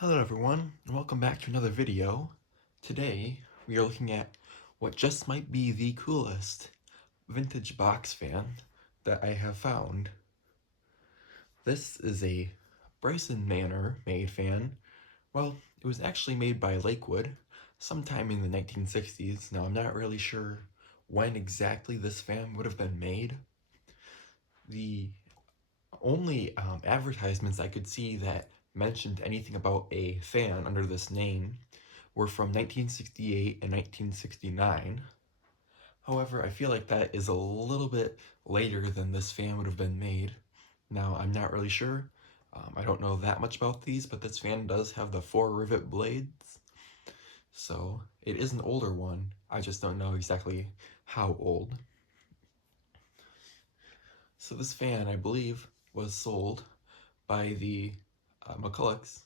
Hello everyone, and welcome back to another video. Today, we are looking at what just might be the coolest vintage box fan that I have found. This is a Bryson Manor made fan. Well, it was actually made by Lakewood sometime in the 1960s. Now, I'm not really sure when exactly this fan would have been made. The only advertisements I could see that mentioned anything about a fan under this name were from 1968 and 1969. However, I feel like that is a little bit later than this fan would have been made. Now, I'm not really sure. I don't know that much about these, but this fan does have the 4 rivet blades. So, it is an older one. I just don't know exactly how old. So this fan, I believe, was sold by the McCulloch's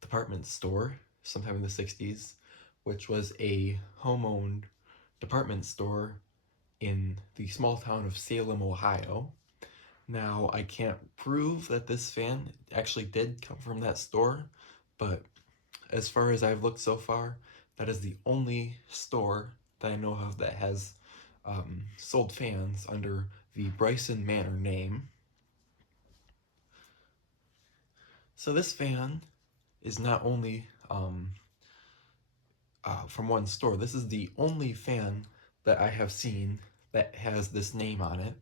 department store sometime in the 60s, which was a home-owned department store in the small town of Salem, Ohio. Now, I can't prove that this fan actually did come from that store, but as far as I've looked so far, that is the only store that I know of that has sold fans under the Bryson Manor name. So this fan is not only from one store. This is the only fan that I have seen that has this name on it.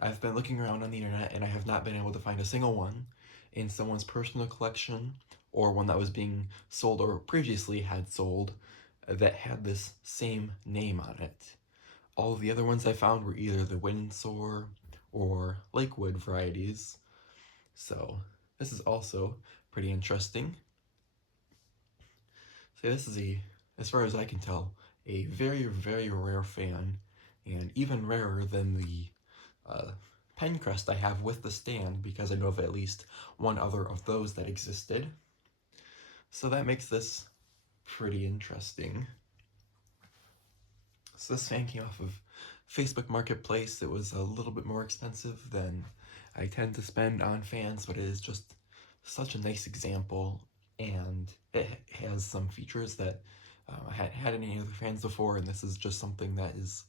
I've been looking around on the internet and I have not been able to find a single one in someone's personal collection or one that was being sold or previously had sold that had this same name on it. All of the other ones I found were either the Windsor or Lakewood varieties. So this is also pretty interesting. So this is as far as I can tell, a very, very rare fan, and even rarer than the pen crest I have with the stand, because I know of at least one other of those that existed. So that makes this pretty interesting. So this fan came off of Facebook Marketplace. It was a little bit more expensive than I tend to spend on fans, but it is just such a nice example, and it has some features that I hadn't had any other fans before, and this is just something that is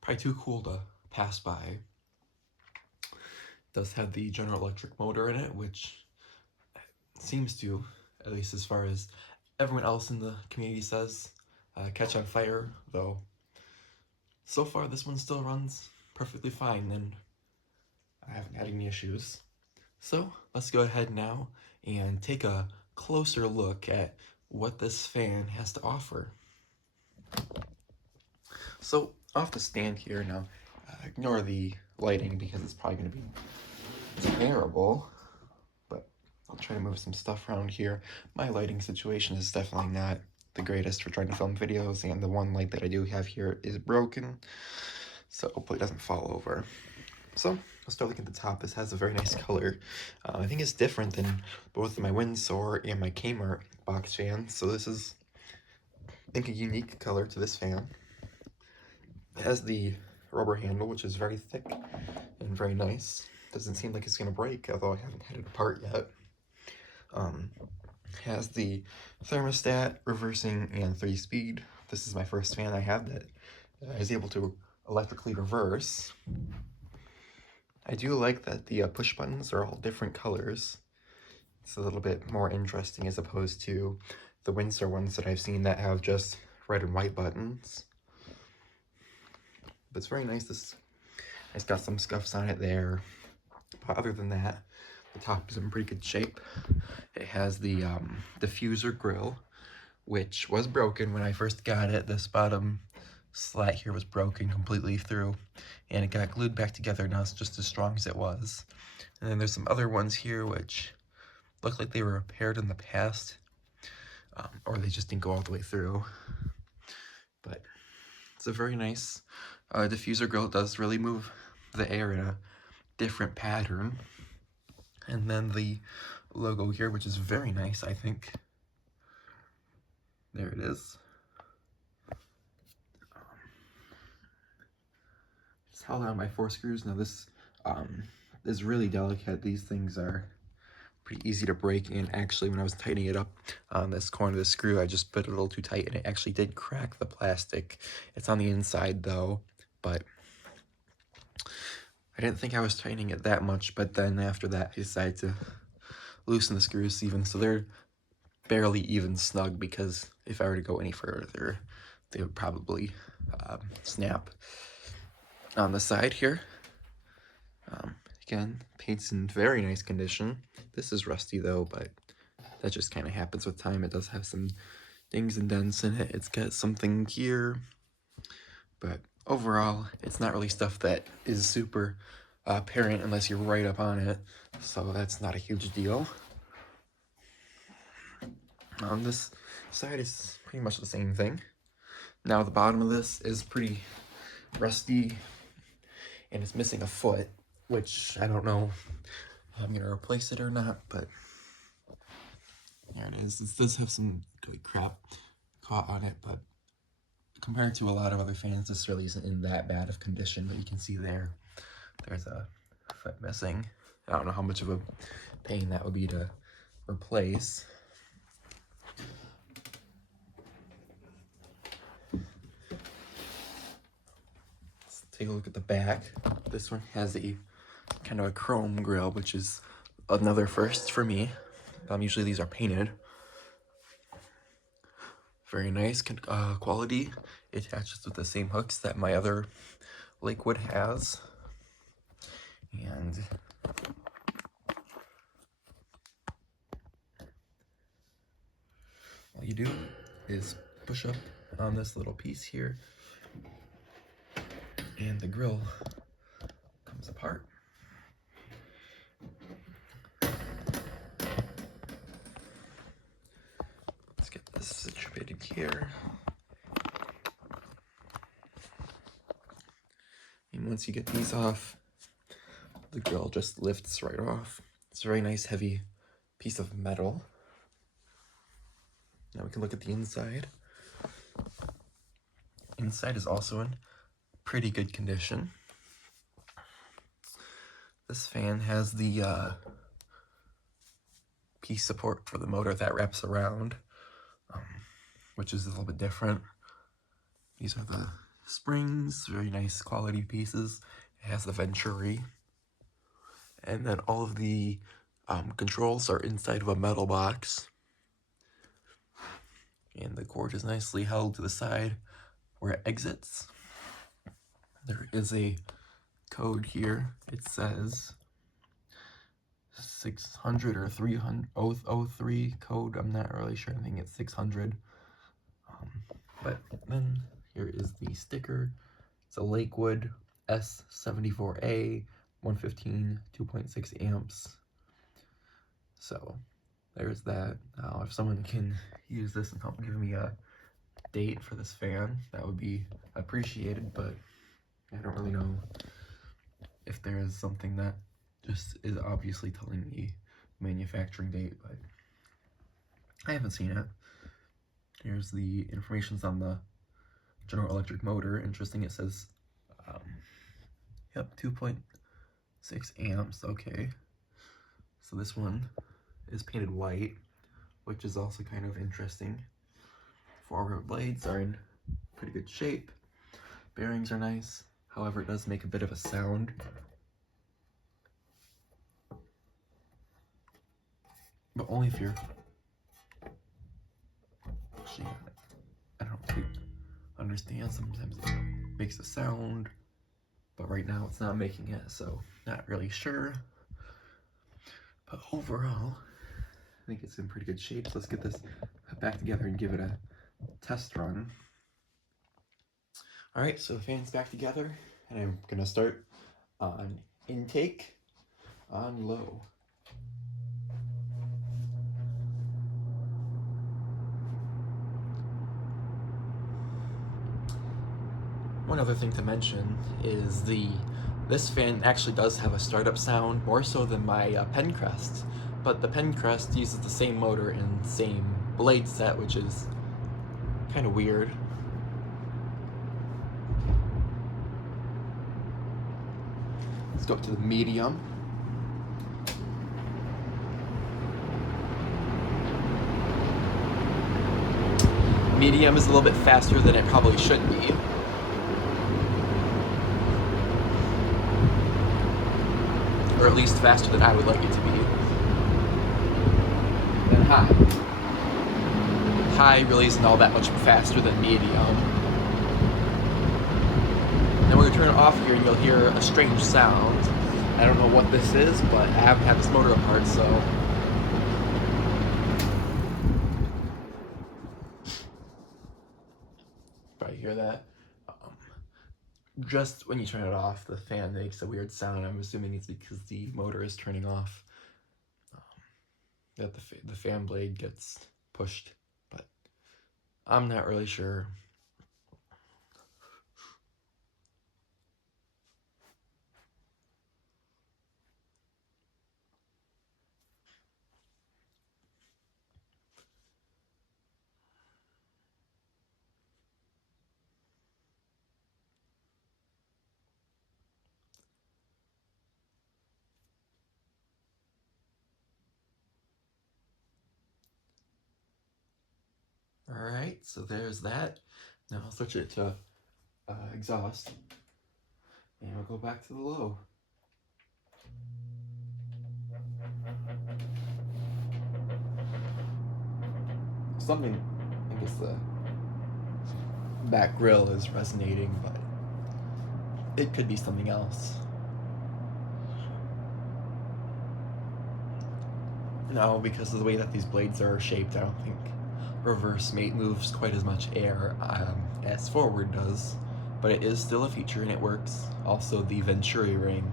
probably too cool to pass by. It does have the General Electric motor in it, which seems to, at least as far as everyone else in the community says, catch on fire, though so far this one still runs perfectly fine and I haven't had any issues. So let's go ahead now and take a closer look at what this fan has to offer. So off the stand here now, ignore the lighting because it's probably going to be terrible, but I'll try to move some stuff around here. My lighting situation is definitely not the greatest for trying to film videos, and the one light that I do have here is broken, so hopefully it doesn't fall over. So let's start looking at the top. This has a very nice color. I think it's different than both my Windsor and my Kmart box fans, so this is, I think, a unique color to this fan. It has the rubber handle, which is very thick and very nice. Doesn't seem like it's going to break, although I haven't had it apart yet. Has the thermostat, reversing, and 3-speed. This is my first fan I have that is able to electrically reverse. I do like that the push buttons are all different colors. It's a little bit more interesting as opposed to the Windsor ones that I've seen that have just red and white buttons. But it's very nice. It's got some scuffs on it there. But other than that, the top is in pretty good shape. It has the diffuser grill, which was broken when I first got it. This bottom slat here was broken completely through, and it got glued back together. Now it's just as strong as it was. And then there's some other ones here which look like they were repaired in the past, or they just didn't go all the way through. But it's a very nice diffuser grill. It does really move the air in a different pattern. And then the logo here, which is very nice, I think. There it is. Just held on by 4 screws. Now this is really delicate. These things are pretty easy to break. And actually, when I was tightening it up on this corner of the screw, I just put it a little too tight, and it actually did crack the plastic. It's on the inside though, but I didn't think I was tightening it that much. But then after that, I decided to loosen the screws even, so they're barely even snug, because if I were to go any further, they would probably snap. On the side here, again, paint's in very nice condition. This is rusty though, but that just kind of happens with time. It does have some dings and dents in it. It's got something here, but overall, it's not really stuff that is super apparent unless you're right up on it, so that's not a huge deal. On this side is pretty much the same thing. Now the bottom of this is pretty rusty, and it's missing a foot, which I don't know if I'm gonna replace it or not, but there it is. It does have some good crap caught on it, but compared to a lot of other fans, this really isn't in that bad of condition. But you can see there's a foot missing. I don't know how much of a pain that would be to replace. Let's take a look at the back. This one has a kind of a chrome grille, which is another first for me. Usually these are painted. Very nice quality. It attaches with the same hooks that my other Lakewood has. And all you do is push up on this little piece here, and the grill comes apart. Let's get this situated here. And once you get these off, the grill just lifts right off. It's a very nice heavy piece of metal. Now we can look at the inside. Inside is also in pretty good condition. This fan has the piece support for the motor that wraps around, which is a little bit different. These are the springs, very nice quality pieces. It has the venturi. And then all of the controls are inside of a metal box. And the cord is nicely held to the side where it exits. There is a code here. It says 600 or 303 code. I'm not really sure. I think it's 600. But then here is the sticker. It's a Lakewood S74A 115 2.6 amps. So there's that. Now if someone can use this and help give me a date for this fan, that would be appreciated, but I don't really know if there is something that just is obviously telling me manufacturing date, but I haven't seen it. Here's the information on the General Electric motor. Interesting, it says, yep, 2.6 amps, okay. So this one is painted white, which is also kind of interesting. Forward blades are in pretty good shape. Bearings are nice. However, it does make a bit of a sound. But only if you're pushing on it. I don't really understand. Sometimes it makes a sound, but right now it's not making it, so not really sure. But overall, I think it's in pretty good shape. So let's get this back together and give it a test run. All right, so the fan's back together, and I'm gonna start on intake on low. One other thing to mention is this fan actually does have a startup sound, more so than my Pencrest, but the Pencrest uses the same motor and same blade set, which is kind of weird. Let's go up to the medium. Medium is a little bit faster than it probably should be. Or at least faster than I would like it to be. Then high. High really isn't all that much faster than medium. Now we're going to turn it off here and you'll hear a strange sound. I don't know what this is, but I haven't had this motor apart, so... Probably hear that. Just when you turn it off, the fan makes a weird sound. I'm assuming it's because the motor is turning off. That the fan blade gets pushed, but I'm not really sure. Alright, so there's that. Now I'll switch it to exhaust, and we'll go back to the low. Something, I guess the back grill is resonating, but it could be something else. No, because of the way that these blades are shaped, I don't think reverse mate moves quite as much air as forward does, but it is still a feature and it works. Also, the Venturi ring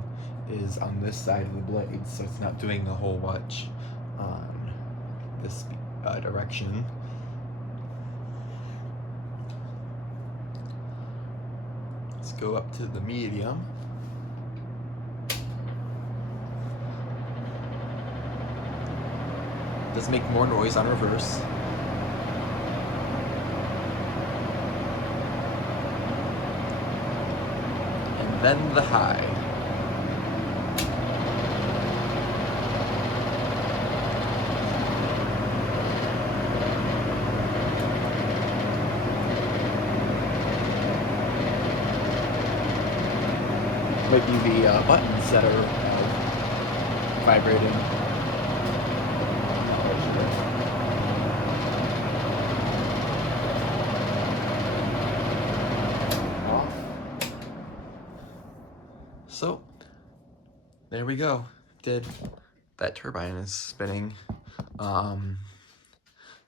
is on this side of the blade, so it's not doing a whole much on this direction. Let's go up to the medium. Does make more noise on reverse. And then the high. Might be the buttons that are vibrating. So, there we go. That turbine is spinning. So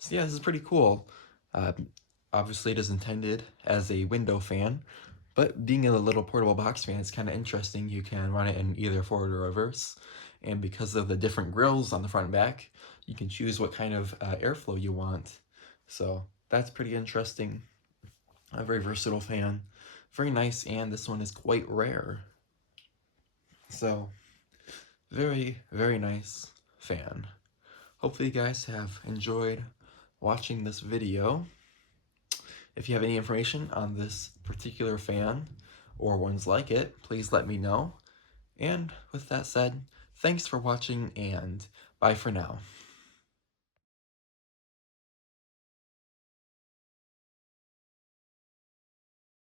yeah, this is pretty cool. Obviously it is intended as a window fan, but being a little portable box fan is kind of interesting. You can run it in either forward or reverse, and because of the different grills on the front and back, you can choose what kind of airflow you want. So that's pretty interesting. A very versatile fan. Very nice, and this one is quite rare. So, very, very nice fan. Hopefully you guys have enjoyed watching this video. If you have any information on this particular fan or ones like it, please let me know. And with that said, thanks for watching and bye for now.